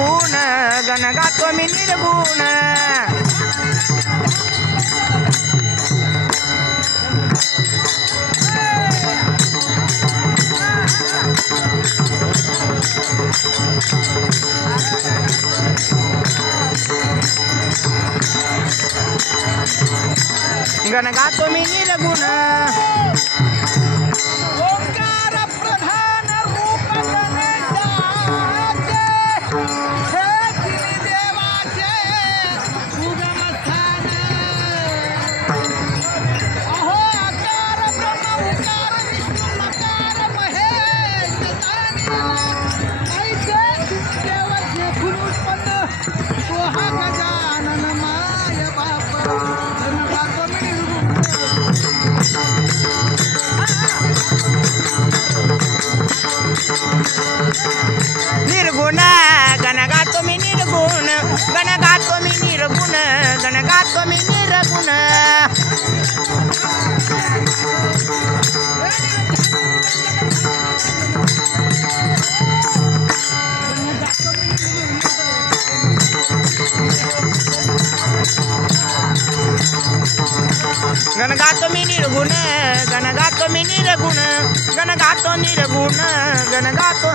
निर्गुण गण गातो मी निर्गुण गण गातो मी निर्गुण ओंकार प्रधान रूप गणेशाचे हे तिन्ही देवाचे उगम स्थान अहो आकार ब्रह्म उकार विष्णू मकार महेश ऐसे देव देखून उत्पन्न तो हा गजानन माय बाप निर्गुण गण गातो मी निर्गुण गण गातो मी निर्गुण गण गातो मी निर्गुण गण गातो मी निर्गुण गण गातो मी निर्गुण गण गातो निर्गुण गण गातो